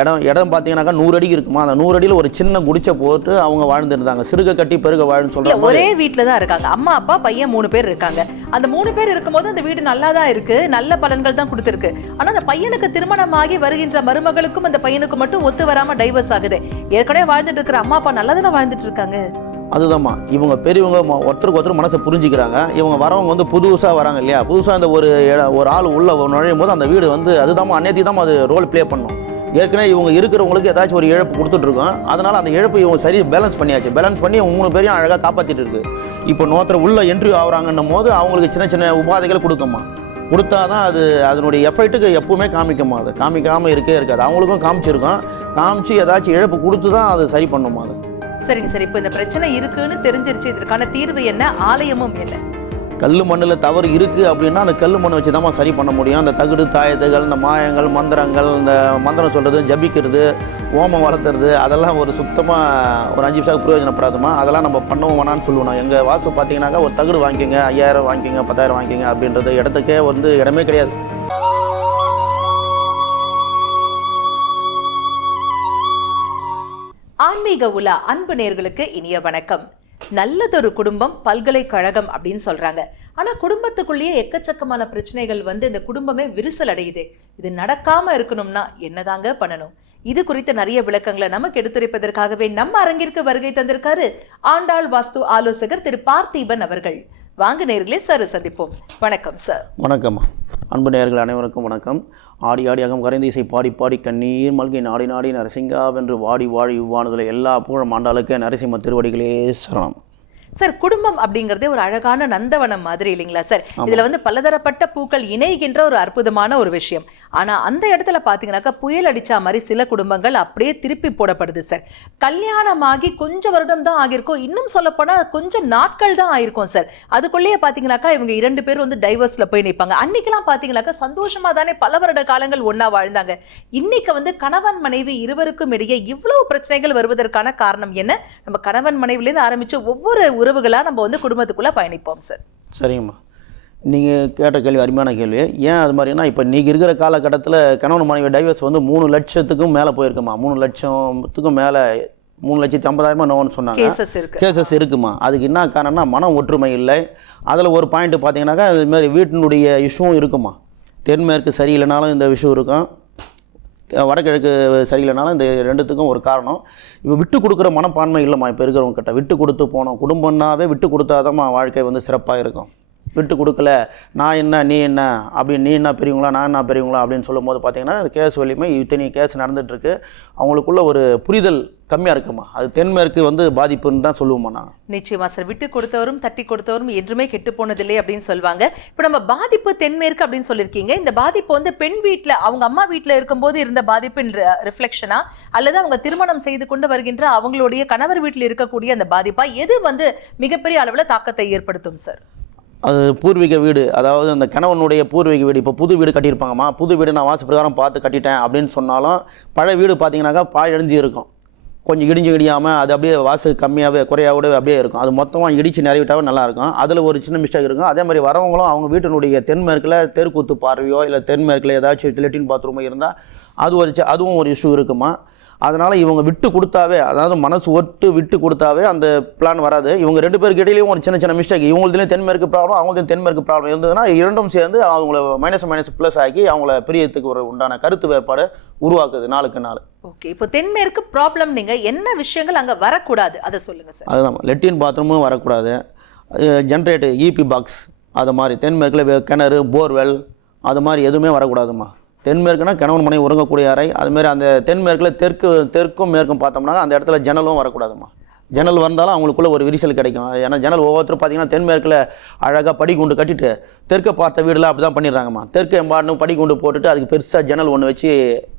இடம் இடம் பார்த்தீங்கன்னாக்கா நூறு அடிக்கு இருக்குமா? அந்த நூறு அடியில் ஒரு சின்ன குடிச்சை போட்டு அவங்க வாழ்ந்துருந்தாங்க. சிறுக கட்டி பெருக வாழுன்னு சொல்கிற ஒரே வீட்ல தான் இருக்காங்க. அம்மா அப்பா பையன் மூணு பேர் இருக்காங்க. அந்த மூணு பேர் இருக்கும்போது அந்த வீடு நல்லா தான் இருக்கு. நல்ல பலன்கள் தான் கொடுத்துருக்கு. ஆனா அந்த பையனுக்கு திருமணமாகி வருகின்ற மருமகளுக்கும் அந்த பையனுக்கு மட்டும் ஒத்து வராம டைவர்ஸ் ஆகுது. ஏற்கனவே வாழ்ந்துட்டு இருக்கிற அம்மா அப்பா நல்லா தானே வாழ்ந்துட்டு இருக்காங்க? அதுதாம்மா. இவங்க பெரியவங்க ஒருத்தருக்கு ஒருத்தர் மனசை புரிஞ்சுக்கிறாங்க. இவங்க வரவங்க வந்து புதுசாக வராங்க இல்லையா? புதுசாக இந்த ஒரு ஒரு ஆள் உள்ள நுழையும் போது அந்த வீடு வந்து அதுதாம்மா அந்நேத்தி தான் அது ரோல் ப்ளே பண்ணும். ஏற்கனவே இவங்க இருக்கிறவங்களுக்கு ஏதாச்சும் ஒரு இழப்பு கொடுத்துட்ருக்கோம். அதனால் அந்த இழப்பு இவங்க சரி பேலன்ஸ் பண்ணியாச்சு. பேலன்ஸ் பண்ணி இவங்க மூணு பேரையும் அழகாக காப்பாற்றிட்டு இருக்கு இப்போ நோத்தர உள்ளே என்ட்ரி ஆகுறாங்கன்னும் போது அவங்களுக்கு சின்ன சின்ன உபாதைகள் கொடுக்குமா? கொடுத்தா தான் அது அதனுடைய எஃபர்ட்டுக்கு எப்பவுமே காமிக்குமா அது? காமிக்காமல் இருக்கே இருக்காது. அவங்களுக்கும் காமிச்சிருக்கோம். காமிச்சு ஏதாச்சும் இழப்பு கொடுத்து தான் அது சரி பண்ணுமா அது? சரிங்க சரி. இப்போ இந்த பிரச்சனை இருக்குன்னு தெரிஞ்சிருச்சு. இதற்கான தீர்வு என்ன? ஆலயமும் என்ன? கல் மண்ணில் தவறு இருக்குது அப்படின்னா அந்த கல் மண்ணை வச்சு தான் சரி பண்ண முடியும். அந்த தகுடு தாயத்துகள் இந்த மாயங்கள் மந்திரங்கள் இந்த மந்திரம் சொல்கிறது ஜபிக்கிறது ஓமம் வளர்த்துறது அதெல்லாம் ஒரு சுத்தமாக ஒரு அஞ்சு நிமிஷம் பிரயோஜனப்படாதுமா? அதெல்லாம் நம்ம பண்ணவும் வேணாம்னு சொல்லுவோம். எங்கள் வாசு பார்த்தீங்கன்னாக்கா ஒரு தகுடு வாங்கிக்கோங்க ஐயாயிரம் வாங்கிக்கோங்க பத்தாயிரம் வாங்கிக்கோங்க அப்படின்றது இடத்துக்கே வந்து இடமே கிடையாது. ஆன்மீக உலா அன்பு நேர்களுக்கு இனிய வணக்கம். நல்லதொரு குடும்பம் பல்கலைக்கழகம் அப்படின்னு சொல்றாங்க. ஆனா குடும்பத்துக்குள்ளேயே எக்கச்சக்கமான பிரச்சனைகள் வந்து இந்த குடும்பமே விரிசல் அடையுது. இது நடக்காம இருக்கணும்னா என்னதாங்க பண்ணணும்? இது குறித்த நிறைய விளக்கங்களை நமக்கு எடுத்துரைப்பதற்காகவே நம்ம அரங்கிற்கு வருகை தந்திருக்காரு ஆண்டாள் வாஸ்து ஆலோசகர் திரு பார்த்திபன் அவர்கள். வாங்க நேர்களே சார் சந்திப்போம். வணக்கம் சார். வணக்கம்மா. அன்பு நேர்கள் அனைவருக்கும் வணக்கம். ஆடி ஆடி அகம் கரைந்த இசை பாடி பாடி கண்ணீர் மல்கை நாடி நாடி நரசிங்கா வென்று வாடி வாழி இவ்வாணுதலை எல்லா புகழும் ஆண்டாளுக்கு நரசிம்ம திருவடிகளே சரணம். சார் குடும்பம் அப்படிங்கறதே ஒரு அழகான நந்தவனம் மாதிரி இல்லைங்களா சார்? இதுல வந்து பலதரப்பட்ட பூக்கள் இணைகின்ற ஒரு அற்புதமான ஒரு விஷயம். ஆனா அந்த இடத்துல பாத்தீங்கன்னாக்கா புயல் அடிச்சா மாதிரி சில குடும்பங்கள் அப்படியே திருப்பி போடப்படுது சார். கல்யாணமாகி கொஞ்சம் வருடம் தான் ஆகியிருக்கும். இன்னும் சொல்ல போனா கொஞ்சம் நாட்கள் தான் ஆயிருக்கும் சார். அதுக்குள்ளேயே பாத்தீங்கன்னாக்கா இவங்க இரண்டு பேரும் வந்து டைவர்ஸ்ல போய் நிற்பாங்க அன்னைக்கெல்லாம் பாத்தீங்கன்னாக்கா சந்தோஷமா தானே பல வருட காலங்கள் ஒண்ணா வாழ்ந்தாங்க. இன்னைக்கு வந்து கணவன் மனைவி இருவருக்கும் இடையே இவ்வளவு பிரச்சனைகள் வருவதற்கான காரணம் என்ன? நம்ம கணவன் மனைவிலேருந்து ஆரம்பிச்சு ஒவ்வொரு உறவுகளா நம்ம வந்து குடும்பத்துக்குள்ள பயணிப்போம் சார் சரிங்கம்மா. நீங்கள் கேட்ட கேள்வி அருமையான கேள்வி. ஏன் அது மாதிரினா இப்போ நீங்கள் இருக்கிற காலகட்டத்தில் கணவன் மனைவி டைவர்ஸ் வந்து மூணு லட்சத்துக்கும் மேலே போயிருக்குமா? மூணு லட்சத்துக்கும் மேலே மூணு லட்சத்தி ஐம்பதாயிரமா நோன்னு சொன்னாங்க. கேசஸ் இருக்கு. கேசஸ் இருக்குமா? அதுக்கு என்ன காரணம்னா மன ஒற்றுமை இல்லை. அதில் ஒரு பாயிண்ட் பார்த்தீங்கன்னாக்கா இது மாதிரி வீட்டினுடைய இஷ்யூவும் இருக்குமா? தென்மேற்கு சரியில்லைனாலும் இந்த விஷயம் இருக்கும். வடகிழக்கு சரியில்லைனாலும் இந்த ரெண்டுத்துக்கும் ஒரு காரணம். இப்போ விட்டு கொடுக்குற மனப்பான்மை இல்லைம்மா இப்போ இருக்கிறவங்க கிட்ட விட்டு கொடுத்து போனோம். குடும்பம்னாவே விட்டு கொடுத்தாதாம்மா வாழ்க்கை வந்து சிறப்பாக இருக்கும். விட்டு கொடுக்கல. நான் என்ன நீ என்ன? அப்படி நீ என்ன பெரியவங்களா நான் என்ன பெரியவங்களா அப்படின்னு சொல்லும் போது பார்த்தீங்கன்னா அது கேஸ் வலிமை இத்தனை கேஸ் நடந்துகிட்ருக்கு அவங்களுக்குள்ள ஒரு புரிதல் கம்மியாக இருக்குமா? அது தென்மேற்கு வந்து பாதிப்புன்னு தான் சொல்லுவோமா நான் நிச்சயமா சார். விட்டு கொடுத்தவரும் தட்டி கொடுத்தவரும் என்றுமே கெட்டு போனதில்லை அப்படின்னு சொல்லுவாங்க. இப்போ நம்ம பாதிப்பு தென்மேற்கு அப்படின்னு சொல்லியிருக்கீங்க. இந்த பாதிப்பு வந்து பெண் வீட்டில் அவங்க அம்மா வீட்டில் இருக்கும்போது இருந்த பாதிப்பின் ரிஃப்ளெக்ஷனா அல்லது அவங்க திருமணம் செய்து கொண்டு வருகின்ற அவங்களுடைய கணவர் வீட்டில் இருக்கக்கூடிய அந்த பாதிப்பா? எது வந்து மிகப்பெரிய அளவில் தாக்கத்தை ஏற்படுத்தும் சார்? அது பூர்வீக வீடு அதாவது அந்த கணவனுடைய பூர்வீக வீடு இப்போ புது வீடு கட்டியிருப்பாங்கம்மா புது வீடு நான் வாசு பிரகாரம் பார்த்து கட்டிட்டேன் அப்படின்னு சொன்னாலும் பழைய வீடு பார்த்தீங்கன்னாக்கா பாழ் இருக்கும். கொஞ்சம் இடிஞ்சு இடியாமல் அது அப்படியே வாசு கம்மியாகவே குறையாவோட அப்படியே இருக்கும். அது மொத்தமாக இடித்து நிறைவிட்டாவே நல்லா இருக்கும். அதில் ஒரு சின்ன மிஸ்டேக் இருக்கும். அதே மாதிரி வரவங்களும் அவங்க வீட்டினுடைய தென்மேற்கில் தெருக்கூத்து பார்வையோ இல்லை தென்மேற்கில் ஏதாச்சும் லெட்டின் பாத்ரூமோ இருந்தால் அது ஒரு அதுவும் ஒரு இஷ்யூ இருக்குமா அதனால் இவங்க விட்டு கொடுத்தாவே அதாவது மனசு ஒட்டு விட்டு கொடுத்தாவே அந்த பிளான் வராது. இவங்க ரெண்டு பேருக்கு இடையிலையும் ஒரு சின்ன சின்ன மிஸ்டேக் இவங்களுதுலேயும் தென்மேற்கு ப்ராப்ளம் அவங்களுக்கும் தென்மேற்கு ப்ராப்ளம் இருந்ததுன்னா இரண்டும் சேர்ந்து அவங்கள மைனஸ் மைனஸ் ப்ளஸ் ஆக்கி அவங்கள பிரியத்துக்கு ஒரு உண்டான கருத்து வேறுபாடு உருவாக்குது நாளுக்கு நாள். ஓகே இப்போ தென்மேற்கு ப்ராப்ளம் நீங்க என்ன விஷயங்கள் அங்க வரக்கூடாது? அதை சொல்லுங்க சார் அதுதான் லெட்டின் பாத்ரூமும் வரக்கூடாது. ஜென்ரேட்டு இபி பாக்ஸ் அது மாதிரி. தென்மேற்கில் கிணறு போர்வெல் அது மாதிரி எதுவுமே வரக்கூடாதுமா தென்மேற்குனா கணவன் மனைவி உறங்கக்கூடிய அறை. அதுமாரி அந்த தென்மேற்கில் தெற்கு தெற்கும் மேற்கும் பார்த்தோம்னா அந்த இடத்துல ஜன்னலும் வரக்கூடாதுமா. ஜன்னல் வந்தாலும் அவங்களுக்குள்ள ஒரு விரிசல் கிடைக்கும். ஏன்னா ஜன்னல் ஒவ்வொருத்தரும் பார்த்தீங்கன்னா தென்மேற்கில் அழகாக படிக்குண்டு கட்டிட்டு தெற்கை பார்த்த வீடெல்லாம் அப்படி தான் பண்ணிடுறாங்கம்மா. தெற்கு எம்பாடுன்னு படிக்குண்டு போட்டுட்டு அதுக்கு பெருசாக ஜன்னல் ஒன்று வச்சு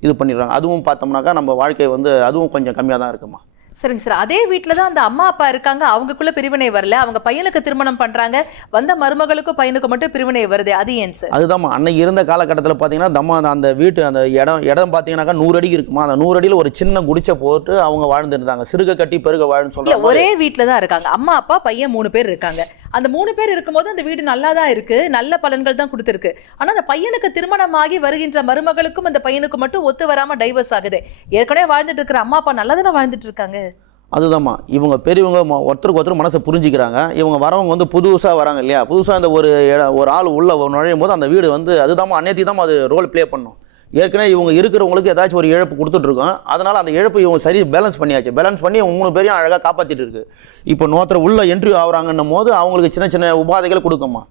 இது பண்ணிடுறாங்க. அதுவும் பார்த்தோம்னாக்கா நம்ம வாழ்க்கை வந்து அதுவும் கொஞ்சம் கம்மியாக தான் இருக்குமா சரிங்க சார். அதே வீட்டில் தான் அந்த அம்மா அப்பா இருக்காங்க. அவங்களுக்குள்ள பிரிவினை வரல. அவங்க பையனுக்கு திருமணம் பண்றாங்க. வந்த மருமகளுக்கும் பையனுக்கும் மட்டும் பிரிவினை வருது. அது ஏன் சார்? அதுதாம்மா. அன்னைக்கு இருந்த காலகட்டத்தில் பார்த்தீங்கன்னா தம்மா அந்த- வீட்டு அந்த இடம் இடம் பார்த்தீங்கன்னாக்கா நூறு அடிக்கு இருக்குமா? அந்த நூறு அடியில் ஒரு சின்ன குடிச்சை போட்டு அவங்க வாழ்ந்துருந்தாங்க. சிறுக கட்டி பெருக வாழுன்னு சொல்கிறாங்க ஒரே வீட்ல தான் இருக்காங்க. அம்மா அப்பா பையன் மூணு பேர் இருக்காங்க. அந்த மூணு பேர் இருக்கும்போது அந்த வீடு நல்லா தான் இருக்கு. நல்ல பலன்கள் தான் கொடுத்துருக்கு. ஆனா அந்த பையனுக்கு திருமணமாகி வருகின்ற மருமகளுக்கும் அந்த பையனுக்கு மட்டும் ஒத்து வராம டைவர்ஸ் ஆகுது. ஏற்கனவே வாழ்ந்துட்டு இருக்கிற அம்மா அப்பா நல்லா தானே வாழ்ந்துட்டு இருக்காங்க? அதுதாம்மா. இவங்க பெரியவங்க ஒருத்தருக்கு ஒருத்தர் மனசை புரிஞ்சுக்கிறாங்க. இவங்க வரவங்க வந்து புதுசாக வராங்க இல்லையா? புதுசாக அந்த ஒரு இட- ஒரு ஆள் உள்ள நுழையும் போது அந்த வீடு வந்து அதுதாம்மா அன்னைக்கு தான் அது ரோல் ப்ளே பண்ணும். ஏற்கனவே இவங்க இருக்கிறவங்களுக்கு ஏதாச்சும் ஒரு இழப்பு கொடுத்துட்ருக்கோம். அதனால் அந்த இழப்பு இவங்க சரி பேலன்ஸ் பண்ணியாச்சு. பேலன்ஸ் பண்ணி இவங்க மூணு பேரையும் அழகாக காப்பாற்றிட்டு இருக்குது இப்போ நோத்தர உள்ளே என்ட்ரி ஆகுறாங்கன்னும் போது அவங்களுக்கு சின்ன சின்ன உபாதைகள் கொடுக்குமா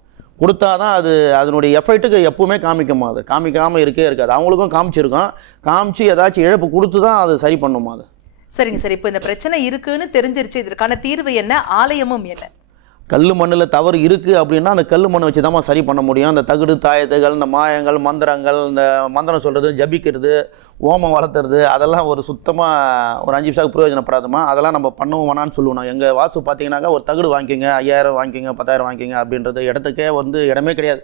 கொடுத்தா தான் அது அதனுடைய எஃபெக்ட்டுக்கு எப்பவுமே காமிக்குமா அது. காமிக்காமல் இருக்கே இருக்காது. அவங்களுக்கும் காமிச்சிருக்கோம். காமிச்சு ஏதாச்சும் இழப்பு கொடுத்து தான் அது சரி பண்ணுமா அது. சரிங்க சார். இப்போ இந்த பிரச்சனை இருக்குன்னு தெரிஞ்சிருச்சு. இதற்கான தீர்வு என்ன? ஆலயமும் என்ன? கல் மண்ணில் தவறு இருக்குது அப்படின்னா அந்த கல் மண்ணை வச்சு தான் சரி பண்ண முடியும். அந்த தகுடு தாயத்துகள் இந்த மாயங்கள் மந்திரங்கள் இந்த மந்திரம் சொல்கிறது ஜபிக்கிறது ஓமம் வளர்த்துறது அதெல்லாம் ஒரு சுத்தமாக ஒரு அஞ்சு நிமிஷம் பிரயோஜனப்படாதுமா? அதெல்லாம் நம்ம பண்ணவும் வேணான்னு சொல்லுவோம். எங்கள் வாசு பார்த்தீங்கன்னாக்கா ஒரு தகுடு வாங்கிக்கிங்க ஐயாயிரம் வாங்கிக்கிங்க பத்தாயிரம் வாங்கிக்கிங்க அப்படின்றது இடத்துக்கே வந்து இடமே கிடையாது.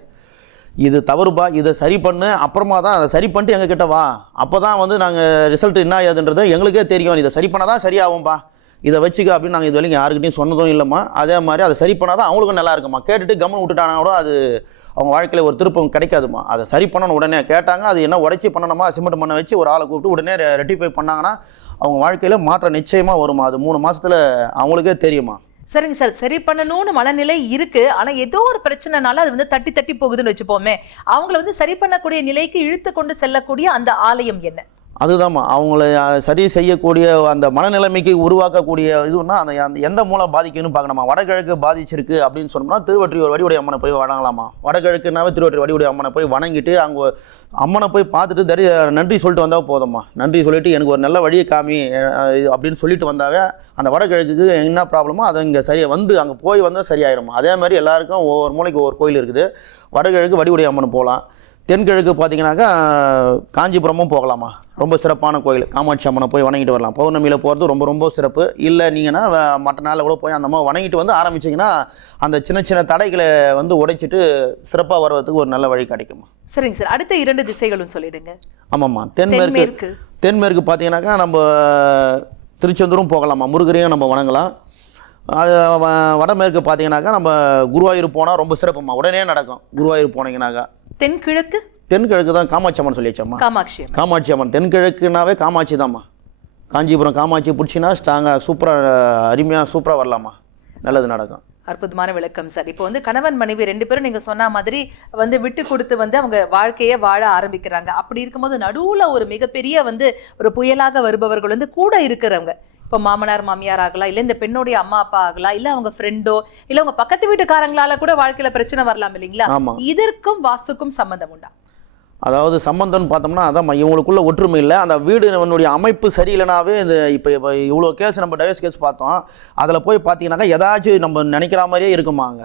இது தவறுபா இதை சரி பண்ணு அப்புறமா தான் அதை சரி பண்ணிட்டு எங்கக்கிட்ட வா. அப்போ தான் வந்து நாங்கள் ரிசல்ட் என்ன ஆகுதுன்றது எங்களுக்கே தெரியும். இதை சரி பண்ணால் தான் சரியாகும்பா. இதை வச்சுக்க அப்படின்னு நாங்கள் இது வரைக்கும் யாருக்கிட்டையும் சொன்னதும் இல்லைம்மா. அதே மாதிரி அதை சரி பண்ணால் தான் அவங்களுக்கும் நல்லா இருக்குமா கேட்டுட்டு கவனம் விட்டுட்டாங்கன்னா கூட அது அவங்க வாழ்க்கையில் ஒரு திருப்பம் கிடைக்காதுமா அதை சரி பண்ணணும் உடனே. கேட்டாங்க அது என்ன உடச்சி பண்ணணுமா? சிமெண்ட் பண்ண வச்சு ஒரு ஆளை கூப்பிட்டு உடனே ரெட்டிஃபை பண்ணாங்கன்னா அவங்க வாழ்க்கையில் மாற்றம் நிச்சயமாக வருமா அது மூணு மாதத்தில் அவங்களுக்கே தெரியுமா சரிங்க சார். சரி பண்ணணும்னு மனநிலை இருக்கு. ஆனா ஏதோ ஒரு பிரச்சனைனால அது வந்து தட்டி தட்டி போகுதுன்னு வச்சுப்போமே. அவங்கள வந்து சரி பண்ணக்கூடிய நிலைக்கு இழுத்து கொண்டு செல்லக்கூடிய அந்த ஆலயம் என்ன? அதுதாம்மா அவங்கள சரி செய்யக்கூடிய அந்த மனநிலைமைக்கு உருவாக்கக்கூடிய இதுன்னா அந்த அந்த எந்த மூலம் பாதிக்குன்னு பார்க்கணுமா? வடகிழக்கு பாதிச்சிருக்கு அப்படின்னு சொன்னோம்னா திருவற்றியூர் வடிவுடைய அம்மனை போய் வணங்கலாமா? வடகிழக்குனாவே திருவற்றியூர் வடிவுடைய அம்மனை போய் வணங்கிட்டு அங்கே அம்மனை போய் பார்த்துட்டு தரி நன்றி சொல்லிட்டு வந்தால் போதும்மா. நன்றி சொல்லிட்டு எனக்கு ஒரு நல்ல வழியை காமி இது அப்படின்னு சொல்லிட்டு வந்தாவே அந்த வடகிழக்குக்கு என்ன ப்ராப்ளமோ அதை இங்கே சரியாக வந்து அங்கே போய் வந்தால் சரியாயிடும் அதே மாதிரி எல்லாருக்கும் ஒவ்வொரு மூலைக்கு ஒவ்வொரு கோயில் இருக்குது. வடகிழக்கு வடிவுடைய அம்மன் போகலாம். தென்கிழக்கு பார்த்தீங்கன்னாக்கா காஞ்சிபுரமும் போகலாமா? ரொம்ப சிறப்பான கோயில். காமாட்சி அம்மனை போய் வணங்கிட்டு வரலாம். பௌர்ணமியில் போகிறது ரொம்ப ரொம்ப சிறப்பு. இல்லை நீங்கன்னா வ- மற்ற நாளில் கூட போய் அந்த அம்மா வணங்கிட்டு வந்து ஆரம்பிச்சிங்கன்னா அந்த சின்ன சின்ன தடைகளை வந்து உடைச்சிட்டு சிறப்பாக வர்றதுக்கு ஒரு நல்ல வழி கிடைக்குமா? சரிங்க சார். அடுத்த இரண்டு திசைகளும் சொல்லிடுங்க. ஆமாம்மா. தென்மேற்கு தென்மேற்கு. பார்த்தீங்கன்னாக்கா நம்ம திருச்செந்தூரும் போகலாமா முருகரையும் நம்ம வணங்கலாம். அது வடமேற்கு பார்த்தீங்கன்னாக்கா நம்ம குருவாயூர் போனால் ரொம்ப சிறப்புமா உடனே நடக்கும். குருவாயூர் போனீங்கன்னாக்கா. தென்கிழக்கு? தென்கிழக்கு தான் காமாட்சி அம்மன் சொல்லியாச்சம்மா? காமாட்சி. காமாட்சி அம்மன். தென்கிழக்குனாவே காமாட்சி தாம்மா. காஞ்சிபுரம் காமாட்சி பிடிச்சின்னா ஸ்ட்ராங்காக சூப்பராக அருமையாக சூப்பராக வரலாமா நல்லது நடக்கும். அற்புதமான விளக்கம் சார் இப்போ வந்து கணவன் மனைவி ரெண்டு பேரும் நீங்க சொன்ன மாதிரி வந்து விட்டு கொடுத்து வந்து அவங்க வாழ்க்கையை வாழ ஆரம்பிக்கிறாங்க. அப்படி இருக்கும்போது நடுவுல ஒரு மிகப்பெரிய வந்து ஒரு புயலாக வருபவர்கள் வந்து கூட இருக்கிறவங்க. இப்போ மாமனார் மாமியார் ஆகலாம் இல்ல இந்த பெண்ணுடைய அம்மா அப்பா ஆகலாம் இல்ல அவங்க ஃப்ரெண்டோ இல்ல அவங்க பக்கத்து வீட்டுக்காரங்களால கூட வாழ்க்கையில பிரச்சனை வரலாம் இல்லைங்களா? இதற்கும் வாஸ்துக்கும் சம்பந்தம் உண்டா? அதாவது சம்பந்தம்னு பார்த்தோம்னா அதான் இவங்களுக்குள்ள ஒற்றுமை இல்லை. அந்த வீடு அமைப்பு சரியில்லைனாவே இந்த இப்போ இப்போ இவ்வளோ கேஸ் நம்ம டைவர்ஸ் கேஸ் பார்த்தோம். அதில் போய் பார்த்தீங்கன்னாக்கா ஏதாச்சும் நம்ம நினைக்கிற மாதிரியே இருக்குமாங்க.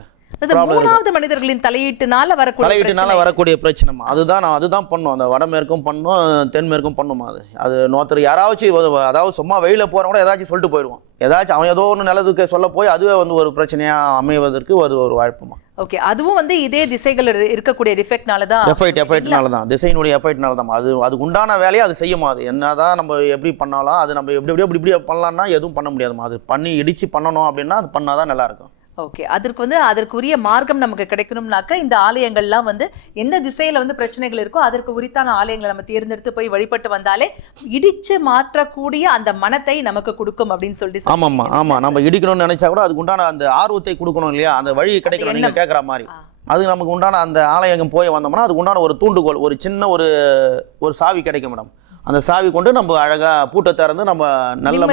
மூணாவது மனிதர்களின் தலையீட்டுனால வரக்கூடிய தலையீட்டுனால. வரக்கூடிய பிரச்சனைமா அதுதான் நான் அதுதான் பண்ணும். அந்த வடமேற்கும் பண்ணும் தென்மேற்கும் பண்ணுமா அது? அது நோத்தர் யாராச்சும் அதாவது சும்மா வெளியில் போகிறவங்க கூட ஏதாச்சும் சொல்லிட்டு போயிடுவான். ஏதாச்சும் அவன் ஏதோ ஒன்று நல்லதுக்கு சொல்ல போய் அதுவே வந்து ஒரு பிரச்சனையாக அமைவதற்கு அது ஒரு வாய்ப்புமா? ஓகே அதுவும் வந்து இதே திசைகள் இரு- இருக்கக்கூடிய டிஃபெக்ட்னால தான் எஃபைட் எஃபைட்னால தான். திசையினுடைய எஃபைட்னால தான். அது அதுக்கு உண்டான வேலையை அது செய்யுமா அது? என்னதான் நம்ம எப்படி பண்ணாலும் அது நம்ம எப்படி எப்படியோ இப்படி இப்படி பண்ணலாம்னா எதுவும் பண்ண முடியாதுமா? அது பண்ணி இடிச்சு பண்ணணும் அப்படின்னா அது பண்ணாதான் நல்லா இருக்கும். ஓகே அதற்கு வந்து அதற்குரிய மார்க்கம் நமக்கு கிடைக்கணும்னாக்க இந்த ஆலயங்கள்லாம் வந்து எந்த திசையில வந்து பிரச்சனைகள் இருக்கோ அதற்கு உரித்தான ஆலயங்களை நம்ம தேர்ந்தெடுத்து போய் வழிபட்டு வந்தாலே இடிச்சு மாற்றக்கூடிய அந்த மனத்தை நமக்கு கொடுக்கும் அப்படின்னு சொல்லிட்டு ஆமாம்மா ஆமாம் நம்ம இடிக்கணும்னு நினைச்சா கூட அதுக்கு உண்டான அந்த ஆர்வத்தை கொடுக்கணும் இல்லையா? அந்த வழி கிடைக்கணும் நீங்கள். கேட்குற மாதிரி. அது நமக்கு உண்டான அந்த ஆலயம் போய் வந்தோம்னா அதுக்கு உண்டான ஒரு தூண்டுகோல் ஒரு சின்ன ஒரு ஒரு சாவி கிடைக்கும் மேடம். அந்த சாவி கொண்டு நம்ம அழகா பூட்டை திறந்து நம்ம நல்ல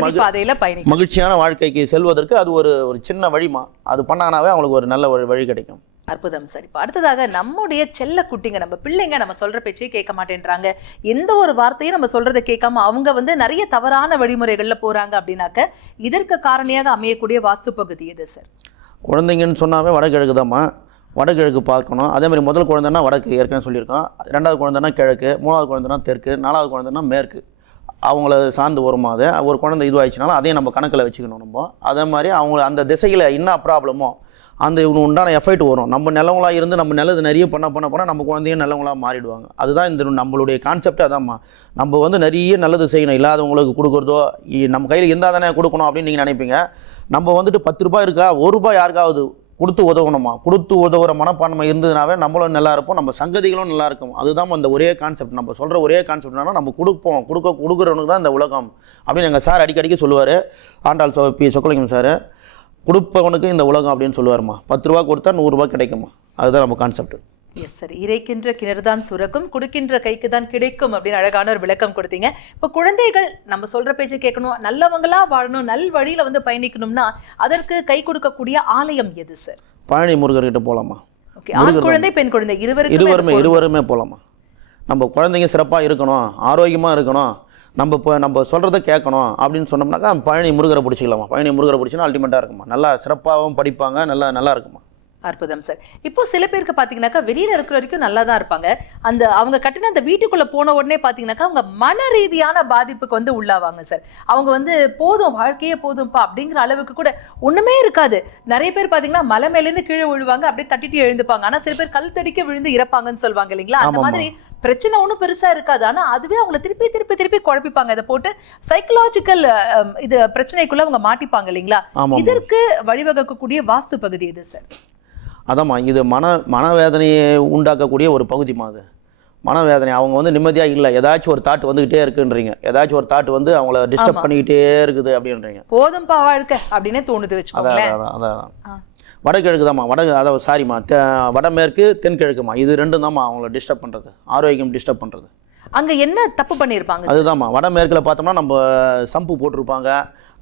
மகிழ்ச்சியான வாழ்க்கைக்கு செல்வதற்கு அது ஒரு ஒரு சின்ன வழிமா. அது பண்ணாங்கனாவே அவங்களுக்கு ஒரு நல்ல ஒரு வழி கிடைக்கும். அற்புதம் சார் இப்போ அடுத்ததாக நம்முடைய செல்ல குட்டிங்க நம்ம பிள்ளைங்க நம்ம சொல்ற பேச்சே கேட்க மாட்டேன்றாங்க. எந்த ஒரு வார்த்தையும் நம்ம சொல்றதை கேட்காம அவங்க வந்து நிறைய தவறான வழிமுறைகள்ல போறாங்க அப்படின்னாக்க இதற்கு காரணியாக அமையக்கூடிய வாஸ்து பகுதி எது சார்? குழந்தைங்கன்னு சொன்னாவே வடகிழக்கு தாம்மா வடகிழக்கு பார்க்கணும். அதே மாதிரி முதல் குழந்தைன்னா வடக்கு ஏற்கனவே சொல்லியிருக்கோம். ரெண்டாவது குழந்தைன்னா கிழக்கு மூணாவது குழந்தைன்னா தெற்கு நாலாவது குழந்தைன்னா மேற்கு. அவங்கள சார்ந்து வருமா அது. ஒரு குழந்தை இதுவாகிடுச்சுனாலும் அதையும் நம்ம கணக்கில் வச்சுக்கணும் நம்ம. அதே மாதிரி அவங்க அந்த திசையில் என்ன ப்ராப்ளமோ அந்த இவனு உண்டான எஃபெக்ட் வரும். நம்ம நல்லவங்களா இருந்து நம்ம நல்லது நிறைய பண்ண பண்ண பண்ண நம்ம குழந்தையும் நல்லவங்களா மாறிடுவாங்க. அதுதான் இந்த நம்மளுடைய கான்செப்ட் அதாம்மா. நம்ம வந்து நிறைய நல்லது செய்யணும். இல்லாதவங்களுக்கு கொடுக்குறதோ இ- நம்ம கையில் இருந்தால் தானே கொடுக்கணும் அப்படின்னு நீங்கள் நினைப்பீங்க. நம்ம வந்துட்டு பத்து ரூபாய் இருக்கா? ஒரு ரூபாய் யாருக்காவது கொடுத்து உதவணுமா? கொடுத்து உதவுற மனப்பான்மை இருந்ததுனாவே நம்மளும் நல்லா இருப்போம் நம்ம சங்கதிகளும் நல்லா இருக்கும். அதுதான் அந்த ஒரே கான்செப்ட் நம்ம சொல்கிற ஒரே கான்செப்ட் என்னன்னா நம்ம கொடுப்போம் கொடுக்க கொடுக்குறவனுக்கு தான் இந்த உலகம் அப்படின்னு எங்கள் சார் அடிக்கடிக்கு சொல்லுவார். ஆண்டாள் சோ பி சொக்கலிங்கம் சார் கொடுப்பவனுக்கு இந்த உலகம் அப்படின்னு சொல்லுவார்மா. பத்து ரூபா கொடுத்தா நூறுரூவா கிடைக்குமா? அதுதான் நம்ம கான்செப்ட் எஸ் சார் இறைக்கின்ற கிணறுதான் சுரக்கும் குடுக்கின்ற கைக்கு தான் கிடைக்கும் அப்படின்னு அழகான ஒரு விளக்கம் கொடுத்தீங்க. இப்போ குழந்தைகள் நம்ம சொல்ற பேச்சை கேட்கணும். நல்லவங்களா வாழணும் நல் வழியில வந்து பயணிக்கணும்னா அதற்கு கை கொடுக்கக்கூடிய ஆலயம் எது சார் பழனி முருகர்கிட்ட போகலாமா ஓகே ஆண் குழந்தை பெண் குழந்தை இருவருக்கும் இருவருமே இருவருமே போகலாமா நம்ம குழந்தைங்க சிறப்பாக இருக்கணும் ஆரோக்கியமாக இருக்கணும் நம்ம இப்போ நம்ம சொல்கிறத கேட்கணும் அப்படின்னு சொன்னோம்னாக்கா பழனி முருகரை பிடிச்சிக்கலாமா? பழனி முருகரை பிடிச்சினா அல்டிமேட்டாக இருக்குமா? நல்லா சிறப்பாகவும் படிப்பாங்க நல்லா நல்லா இருக்குமா? அற்புதம் சார் இப்போ சில பேருக்கு பாத்தீங்கன்னாக்கா வெளியில இருக்கிற வரைக்கும் நல்லா தான் இருப்பாங்க. அந்த அவங்க கட்டின அந்த வீட்டுக்குள்ள போன உடனே பாத்தீங்கன்னாக்கா அவங்க மன ரீதியான பாதிப்புக்கு வந்து உள்ளாவாங்க சார் அவங்க வந்து போதும் வாழ்க்கையே போதும்ப்பா அப்படிங்கிற அளவுக்கு கூட ஒண்ணுமே இருக்காது. நிறைய பேர் பாத்தீங்கன்னா மலை மேலேருந்து கீழே விழுவாங்க அப்படியே தட்டிட்டு எழுந்துப்பாங்க. ஆனா சில பேர் கல் தடிக்க விழுந்து இறப்பாங்கன்னு சொல்லுவாங்க இல்லைங்களா? அந்த. மாதிரி பிரச்சனை ஒன்றும் பெருசா இருக்காது. ஆனா அதுவே அவங்கள திருப்பி திருப்பி திருப்பி குழப்பிப்பாங்க. இதை போட்டு சைக்கலாஜிக்கல் இது பிரச்சனைக்குள்ள அவங்க மாட்டிப்பாங்க இல்லைங்களா? இதற்கு வழிவகுக்கக்கூடிய வாஸ்து பகுதி எது சார் அதாம்மா இது மன மனவேதனையை உண்டாக்கக்கூடிய ஒரு பகுதிமா அது. மனவேதனை அவங்க வந்து நிம்மதியாக இல்லை ஏதாச்சும் ஒரு தாட் வந்துக்கிட்டே இருக்குன்றீங்க. ஏதாச்சும் ஒரு தாட் வந்து அவங்கள டிஸ்டர்ப் பண்ணிக்கிட்டே இருக்குது அப்படின்றீங்க. போதும்பா வாழ்க்கை அப்படின்னே தோணுது அதான் அதான் அதான். வடகிழக்கு தாம்மா வட அதாவது சாரிம்மா தெ வடமேற்கு தென்கிழக்குமா இது ரெண்டும் தாம்மா அவங்கள டிஸ்டர்ப் பண்ணுறது ஆரோக்கியம் டிஸ்டர்ப் பண்ணுறது அங்க என்ன தப்பு பண்ணிருப்பாங்க அதுதாம்மா வடமேற்கில் பார்த்தோம்னா நம்ம சம்பு போட்டிருப்பாங்க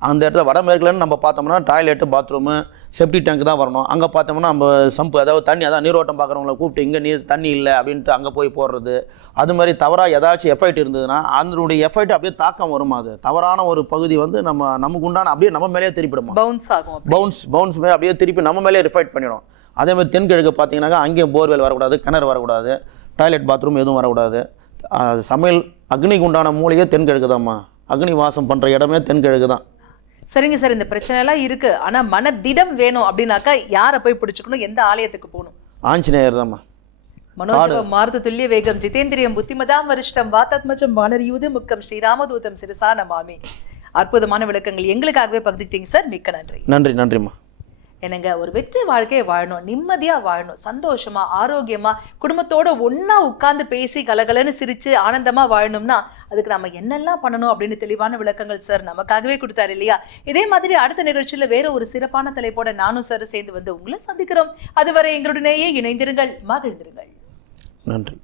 அந்த இடத்துல வடமேற்குலன்னு நம்ம பார்த்தோம்னா டாய்லெட்டு பாத்ரூமு செப்டி டேங்க் தான் வரணும். அங்கே பார்த்தோம்னா நம்ம சம்பு அதாவது தண்ணி அதான் நீரோட்டம் பார்க்குறவங்கள கூப்பிட்டு இங்கே நீர் தண்ணி இல்லை அப்படின்ட்டு அங்கே போய் போடுறது. அது மாதிரி தவறாக ஏதாச்சும் எஃபெக்ட் இருந்ததுன்னா அதனுடைய எஃபெக்ட் அப்படியே தாக்கம் வருமா அது? தவறான ஒரு பகுதி வந்து நம்ம நமக்கு உண்டான அப்படியே நம்ம மேலேயே திருப்பிடுமா? பவுன்ஸ் ஆகும் பவுன்ஸ் பவுன்ஸ் மேலே அப்படியே திருப்பி நம்ம மேலே ரிஃபைட் பண்ணிடும். அதே மாதிரி தென்கிழக்கு பார்த்தீங்கன்னாக்கா அங்கேயும் போர்வெல் வரக்கூடாது கிணறு வரக்கூடாது டாய்லெட் பாத்ரூம் எதுவும் வரக்கூடாது. சமையல் அக்னிக்கு உண்டான மூலிகை தென்கிழக்கு தான்மா அக்னி வாசம் பண்ணுற இடமே தென்கிழக்கு தான் சரிங்க சார் இந்த பிரச்சனை எல்லாம் இருக்கு. ஆனா மனதிடம் வேணும் அப்படின்னாக்கா யாரை போய் பிடிச்சுக்கணும்? எந்த ஆலயத்துக்கு போகணும்? ஆஞ்சநேயர் தான்மா. மனோஜவம் மாருத துல்லிய வேகம். ஜிதேந்திரியம் புத்திமதாம் வரிஷ்டம் வாத்தாத்மஜம் வானரியூது முக்கம் ஸ்ரீராமதூதம் சிறுசா நமாமி. அற்புதமான விளக்கங்கள் எங்களுக்காகவே பகிர்ந்துட்டீங்க சார். மிக்க நன்றி. நன்றி நன்றிம்மா. என்னங்க ஒரு வெற்றி வாழ்க்கையை வாழணும் நிம்மதியாக வாழணும் சந்தோஷமாக ஆரோக்கியமாக குடும்பத்தோட ஒன்றா உட்காந்து பேசி கலகலன்னு சிரித்து ஆனந்தமாக வாழணும்னா அதுக்கு நம்ம என்னெல்லாம் பண்ணணும் அப்படின்னு தெளிவான விளக்கங்கள் சார் நமக்காகவே கொடுத்தாரு இல்லையா? இதே மாதிரி அடுத்த நிகழ்ச்சியில் வேற ஒரு சிறப்பான தலைப்போட நானும் சார் சேர்ந்து வந்து உங்களை சந்திக்கிறோம். அதுவரை எங்களுடனேயே இணைந்திருங்கள் மகிழ்ந்திருங்கள். நன்றி.